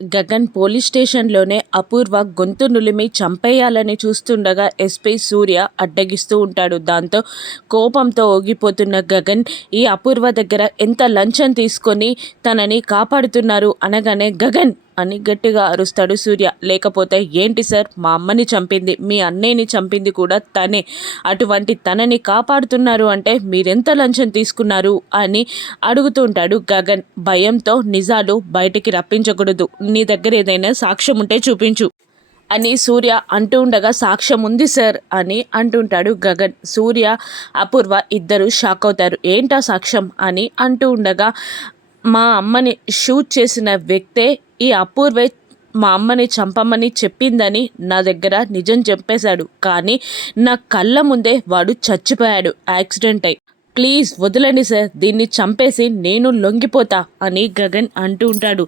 Gagan police స్టేషన్లోనే అపూర్వ గొంతు నులిమి చంపేయాలని చూస్తుండగా SP సూర్య అడ్డగిస్తూ ఉంటాడు. దాంతో కోపంతో ఊగిపోతున్న గగన్ ఈ అపూర్వ దగ్గర ఎంత లంచం తీసుకొని తనని కాపాడుతున్నారు అనగానే గగన్ అని గట్టిగా అరుస్తాడు సూర్య. లేకపోతే ఏంటి సార్? మా అమ్మని చంపింది మీ అన్నయ్యని చంపింది కూడా తనే. అటువంటి తనని కాపాడుతున్నారు అంటే మీరెంత లంచం తీసుకున్నారు అని అడుగుతూ ఉంటాడు గగన్. భయంతో నిజాలు బయటికి రప్పించకూడదు. నీ దగ్గర ఏదైనా సాక్ష్యం ఉంటే చూపించు అని సూర్య అంటూ ఉండగా సాక్ష్యం ఉంది సార్ అని అంటుంటాడు గగన్. సూర్య అపూర్వ ఇద్దరు షాక్ అవుతారు. ఏంటా సాక్ష్యం? అని అంటూ ఉండగా మా అమ్మని షూట్ చేసిన వ్యక్తే ఈ అపూర్వే మా అమ్మని చంపమని చెప్పిందని నా దగ్గర నిజం చెప్పేశాడు. కానీ నా కళ్ళ ముందే వాడు చచ్చిపోయాడు. యాక్సిడెంట్ అయి. ప్లీజ్ వదలండి సార్ దీన్ని చంపేసి నేను లొంగిపోతా అని గగన్ అంటూ ఉంటాడు.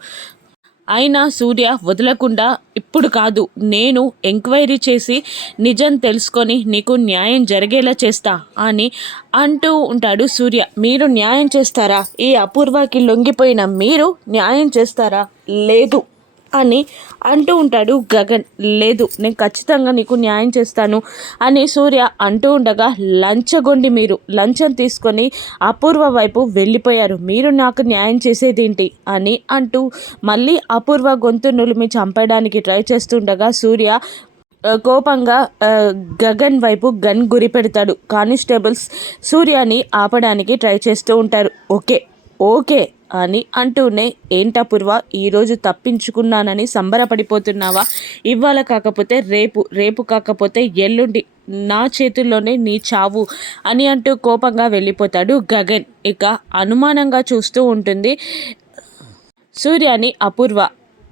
అయినా సూర్య వదలకుండా ఇప్పుడు కాదు నేను ఎంక్వైరీ చేసి నిజం తెలుసుకొని నీకు న్యాయం జరిగేలా చేస్తా అని అంటూ ఉంటాడు సూర్య. మీరు న్యాయం చేస్తారా? ఈ అపూర్వకి లొంగిపోయిన మీరు న్యాయం చేస్తారా? లేదు. అని అంటూ ఉంటాడు గగన్. లేదు నేను ఖచ్చితంగా నీకు న్యాయం చేస్తాను అని సూర్య అంటూ ఉండగా లంచగొండి మీరు. లంచం తీసుకొని అపూర్వ వైపు వెళ్ళిపోయారు. మీరు నాకు న్యాయం చేసేదేంటి అని అంటూ మళ్ళీ అపూర్వ గొంతు నులిమి చంపడానికి ట్రై చేస్తుండగా సూర్య కోపంగా గగన్ వైపు గన్ గురి పెడతాడు. కానిస్టేబుల్స్ సూర్యాని ఆపడానికి ట్రై చేస్తూ ఉంటారు. Okay okay. అని అంటూనే ఏంటపూర్వ ఈరోజు తప్పించుకున్నానని సంబరపడిపోతున్నావా? ఇవాళ కాకపోతే రేపు రేపు కాకపోతే ఎల్లుండి నా చేతుల్లోనే నీ చావు అని అంటూ కోపంగా వెళ్ళిపోతాడు గగన్. ఇక అనుమానంగా చూస్తూ ఉంటుంది సూర్యాని అపూర్వ.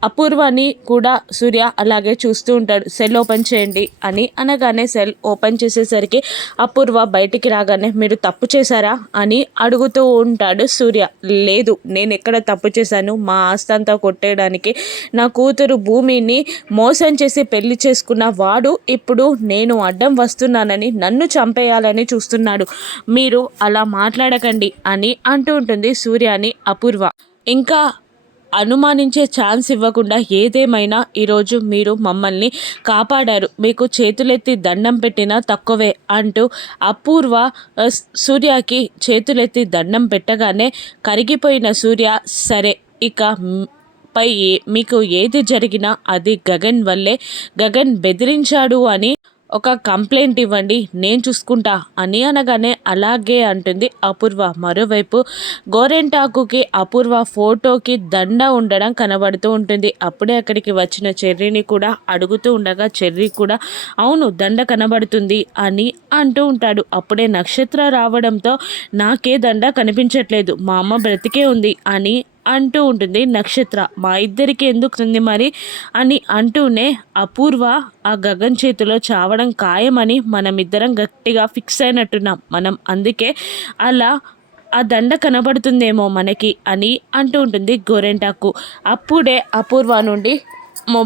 అపూర్వని కూడా సూర్య అలాగే చూస్తూ ఉంటాడు. సెల్ ఓపెన్ చేయండి అని అనగానే సెల్ ఓపెన్ చేసేసరికి అపూర్వ బయటికి రాగానే మీరు తప్పు చేశారా? అని అడుగుతూ ఉంటాడు సూర్య. లేదు నేను ఎక్కడ తప్పు చేశాను? మా ఆస్తంతా కొట్టేయడానికి నా కూతురు భూమిని మోసం చేసి పెళ్ళి చేసుకున్న వాడు ఇప్పుడు నేను అడ్డం వస్తున్నానని నన్ను చంపేయాలని చూస్తున్నాడు. మీరు అలా మాట్లాడకండి అని అంటూ ఉంటుంది సూర్యాని అపూర్వ. ఇంకా అనుమానించే ఛాన్స్ ఇవ్వకుండా ఏదేమైనా ఈరోజు మీరు మమ్మల్ని కాపాడారు. మీకు చేతులెత్తి దండం పెట్టినా తక్కువే అంటూ అపూర్వ సూర్యకి చేతులెత్తి దండం పెట్టగానే కరిగిపోయిన సూర్య సరే ఇక పై ఏ- మీకు ఏది జరిగినా అది గగన్ వల్లే గగన్ బెదిరించాడు అని ఒక కంప్లైంట్ ఇవ్వండి నేను చూసుకుంటా అని అనగానే అలాగే అంటుంది అపూర్వ. మరోవైపు గోరెంటాకుకి అపూర్వ ఫోటోకి దండ ఉండడం కనబడుతూ ఉంటుంది. అప్పుడే అక్కడికి వచ్చిన చెర్రీని కూడా అడుగుతూ ఉండగా చెర్రీ కూడా అవును దండ కనబడుతుంది అని అంటూ ఉంటాడు. అప్పుడే నక్షత్ర రావడంతో నాకే దండ కనిపించట్లేదు మా అమ్మ బ్రతికే ఉంది అని అంటూ ఉంటుంది. నక్షత్ర మా ఇద్దరికి ఎందుకు ఉంది మరి? అని అంటూనే అపూర్వ ఆ గగన్ చేతిలో చావడం ఖాయమని మనమిద్దరం గట్టిగా ఫిక్స్ అయినట్టున్నాం. మనం అందుకే అలా ఆ దండ కనబడుతుందేమో మనకి అని అంటూ ఉంటుంది గోరెంటాకు. అప్పుడే అపూర్వ నుండి మొ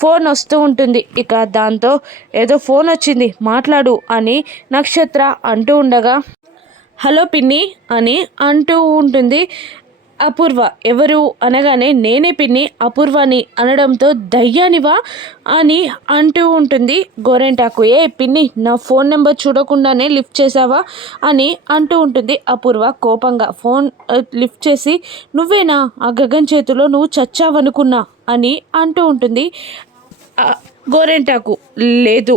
ఫోన్ వస్తూ ఉంటుంది. ఇక దాంతో ఏదో ఫోన్ వచ్చింది మాట్లాడు అని నక్షత్ర అంటూ ఉండగా హలో పిన్ని అని అంటూ ఉంటుంది. అపూర్వ ఎవరు అనగానే నేనే పిన్ని అపూర్వని అనడంతో దయ్యానివా అని అంటూ ఉంటుంది. గోరెంటాకు ఏ పిన్ని నా ఫోన్ నెంబర్ చూడకుండానే లిఫ్ట్ చేసావా అని అంటూ ఉంటుంది అపూర్వ కోపంగా. ఫోన్ లిఫ్ట్ చేసి నువ్వేనా? ఆ గగన్ చేతిలో నువ్వు చచ్చావనుకున్నా అని అంటూ ఉంటుంది. గోరెంటాకు లేదు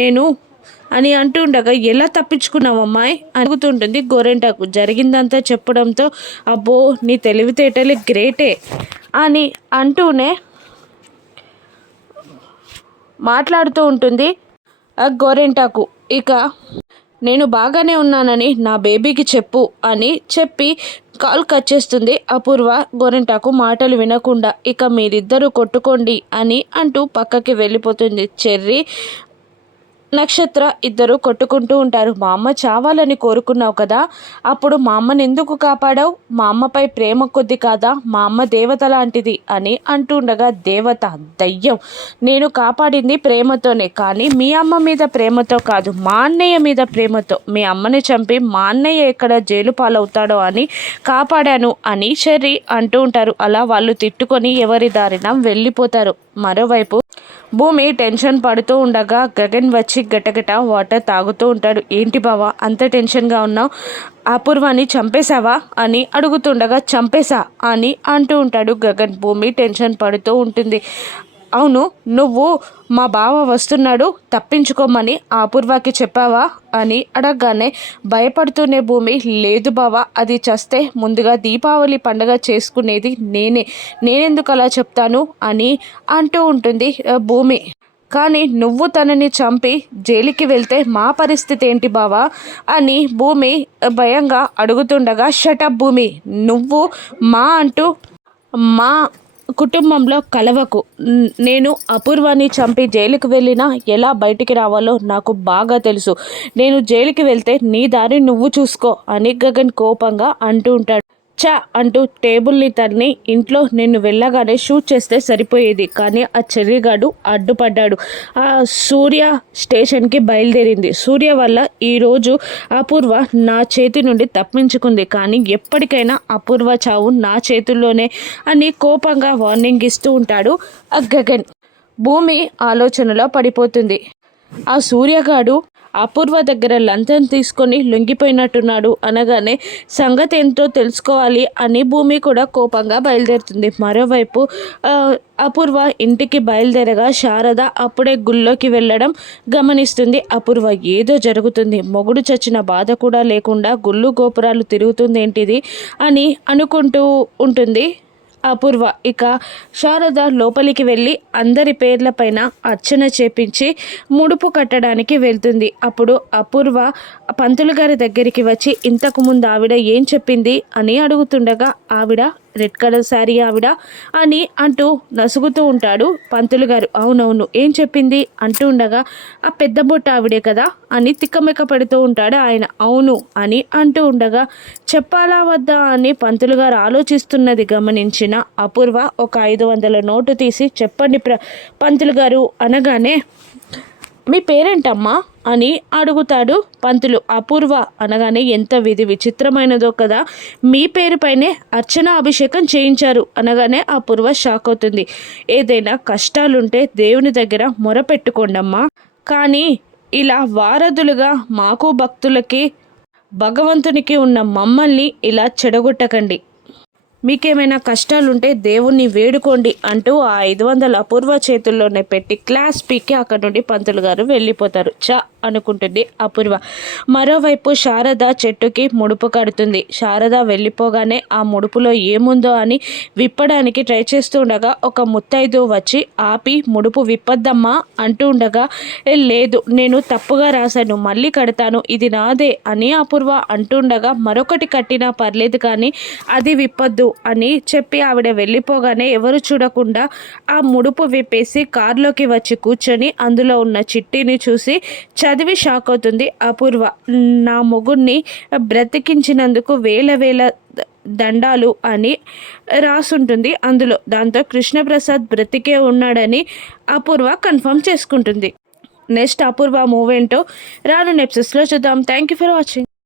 నేను అని అంటుండగా ఎలా తప్పించుకున్నావు అమ్మాయి? అడుగుతుంటుంది గోరెంటాకు. జరిగిందంతా చెప్పడంతో అబ్బో నీ తెలివితేటలు గ్రేటే అని అంటూనే మాట్లాడుతూ ఉంటుంది ఆ గోరెంటాకు. ఇక నేను బాగానే ఉన్నానని నా బేబీకి చెప్పు అని చెప్పి కాల్ కట్ చేస్తుంది అపూర్వ. గోరెంటాకు మాటలు వినకుండా ఇక మీరిద్దరూ కొట్టుకోండి అని అంటూ పక్కకి వెళ్ళిపోతుంది చెర్రీ. నక్షత్ర ఇద్దరు కొట్టుకుంటూ ఉంటారు. మా అమ్మ చావాలని కోరుకున్నావు కదా అప్పుడు మా అమ్మని ఎందుకు కాపాడావు? మా అమ్మపై ప్రేమ కొద్ది కాదా? మా అమ్మ దేవత లాంటిది అని అంటుండగా దేవత దయ్యం నేను కాపాడింది ప్రేమతోనే కానీ మీ అమ్మ మీద ప్రేమతో కాదు మా అన్నయ్య మీద ప్రేమతో. మీ అమ్మని చంపి మా అన్నయ్య ఎక్కడ జైలు పాలవుతాడో అని కాపాడాను అని చెర్రీ అంటూ ఉంటారు. అలా వాళ్ళు తిట్టుకొని ఎవరి దారిన వెళ్ళిపోతారు. మరోవైపు భూమి టెన్షన్ పడుతూ ఉండగా గగన్ వచ్చి గటగట వాటర్ తాగుతూ ఉంటాడు. ఏంటి బావా అంత టెన్షన్గా ఉన్నావు? అపూర్వాన్ని చంపేశావా? అని అడుగుతుండగా చంపేశా అని అంటూ ఉంటాడు గగన్. భూమి టెన్షన్ పడుతూ ఉంటుంది. అవును నువ్వు మా బావ వస్తున్నాడు తప్పించుకోమని ఆ అపూర్వకి చెప్పావా అని అడగగానే భయపడుతూనే భూమి లేదు బావా అది చస్తే ముందుగా దీపావళి పండగ చేసుకునేది నేనే నేనెందుకు అలా చెప్తాను అని అంటూ ఉంటుంది భూమి. కానీ నువ్వు తనని చంపి జైలుకి వెళ్తే మా పరిస్థితి ఏంటి బావా అని భూమి భయంగా అడుగుతుండగా షటప్ భూమి. నువ్వు మా అంటూ మా కుటుంబంలో కలవకు. నేను అపూర్వాన్ని చంపి జైలుకు వెళ్ళినా ఎలా బయటికి రావాలో నాకు బాగా తెలుసు. నేను జైలుకి వెళ్తే నీ దారి నువ్వు చూసుకో అని గగన్ కోపంగా అంటూ ఉంటాడు. చ అంటూ టేబుల్ని తన్ని ఇంట్లో నేను వెళ్ళగానే షూట్ చేస్తే సరిపోయేది. కానీ ఆ చెర్రిగాడు అడ్డుపడ్డాడు. ఆ సూర్య స్టేషన్కి బయలుదేరింది. సూర్య వల్ల ఈరోజు అపూర్వ నా చేతి నుండి తప్పించుకుంది. కానీ ఎప్పటికైనా అపూర్వ చావు నా చేతుల్లోనే అని కోపంగా వార్నింగ్ ఇస్తూ ఉంటాడు ఆ గగన్ భూమి ఆలోచనలో పడిపోతుంది. ఆ సూర్యగాడు అపూర్వ దగ్గర లంచం తీసుకొని లొంగిపోయినట్టున్నాడు. అనగానే సంగతి ఏంటో తెలుసుకోవాలి అని భూమి కూడా కోపంగా బయలుదేరుతుంది. మరోవైపు అపూర్వ ఇంటికి బయలుదేరగా శారద అప్పుడే గుళ్ళోకి వెళ్ళడం గమనిస్తుంది. అపూర్వ ఏదో జరుగుతుంది. మొగుడు చచ్చిన బాధ కూడా లేకుండా గుళ్ళు గోపురాలు తిరుగుతుంది ఏంటిది అని అనుకుంటూ ఉంటుంది. అపూర్వ. ఇక శారద లోపలికి వెళ్ళి అందరి పేర్ల పైన అర్చన చేపించి ముడుపు కట్టడానికి వెళ్తుంది. అప్పుడు అపూర్వ పంతులు గారి దగ్గరికి వచ్చి ఇంతకు ముందు ఆవిడ ఏం చెప్పింది? అని అడుగుతుండగా ఆవిడ రెడ్ కలర్ శారీ ఆవిడ అని అంటూ నసుగుతూ ఉంటాడు పంతులు గారు. అవునవును ఏం చెప్పింది? అంటూ ఉండగా ఆ పెద్ద బొట్ట ఆవిడే కదా అని తిక్కమెక్క పెడుతూ ఉంటాడు ఆయన. అవును అని అంటూ ఉండగా చెప్పాలా వద్దా? అని పంతులు గారు ఆలోచిస్తున్నది గమనించిన అపూర్వ ఒక ఐదు వందల నోటు తీసి చెప్పండి ప్ర పంతులు గారు అనగానే మీ పేరేంటమ్మా? అని అడుగుతాడు పంతులు. అపూర్వ అనగానే ఎంత విధి విచిత్రమైనదో కదా. మీ పేరుపైనే అర్చన అభిషేకం చేయించారు అనగానే అపూర్వ షాక్ అవుతుంది. ఏదైనా కష్టాలుంటే దేవుని దగ్గర మొరపెట్టుకోండమ్మా కానీ ఇలా వారధులుగా మాకు భక్తులకి భగవంతునికి ఉన్న మమ్మల్ని ఇలా చెడగొట్టకండి. మీకేమైనా కష్టాలుంటే దేవుణ్ణి వేడుకోండి అంటూ ఆ ఐదు వందల అపూర్వ చేతుల్లోనే పెట్టి క్లాస్ పీకి అక్కడ నుండి పంతులు గారు వెళ్ళిపోతారు. చా అనుకుంటుంది అపూర్వ. మరోవైపు శారద చెట్టుకి ముడుపు కడుతుంది. శారద వెళ్ళిపోగానే ఆ ముడుపులో ఏముందో అని విప్పడానికి ట్రై చేస్తుండగా ఒక ముత్తైదు వచ్చి ఆపి ముడుపు విప్పద్దమ్మా అంటూ ఉండగా లేదు నేను తప్పుగా రాశాను మళ్ళీ కడతాను ఇది నాదే అని అపూర్వ అంటుండగా మరొకటి కట్టినా పర్లేదు కానీ అది విప్పద్దు అని చెప్పి ఆవిడ వెళ్ళిపోగానే ఎవరు చూడకుండా ఆ ముడుపు విప్పేసి కారులోకి వచ్చి కూర్చొని అందులో ఉన్న చిట్టిని చూసి చదివి షాక్ అవుతుంది. అపూర్వ నా మొగుడిని బ్రతికించినందుకు వేల వేల దండాలు అని రాసుంటుంది. అందులో దాంతో కృష్ణప్రసాద్ బ్రతికే ఉన్నాడని అపూర్వ కన్ఫర్మ్ చేసుకుంటుంది. నెక్స్ట్ అపూర్వ మూవ్ ఏంటో రాను నెప్సెస్లో చూద్దాం. Thank you for watching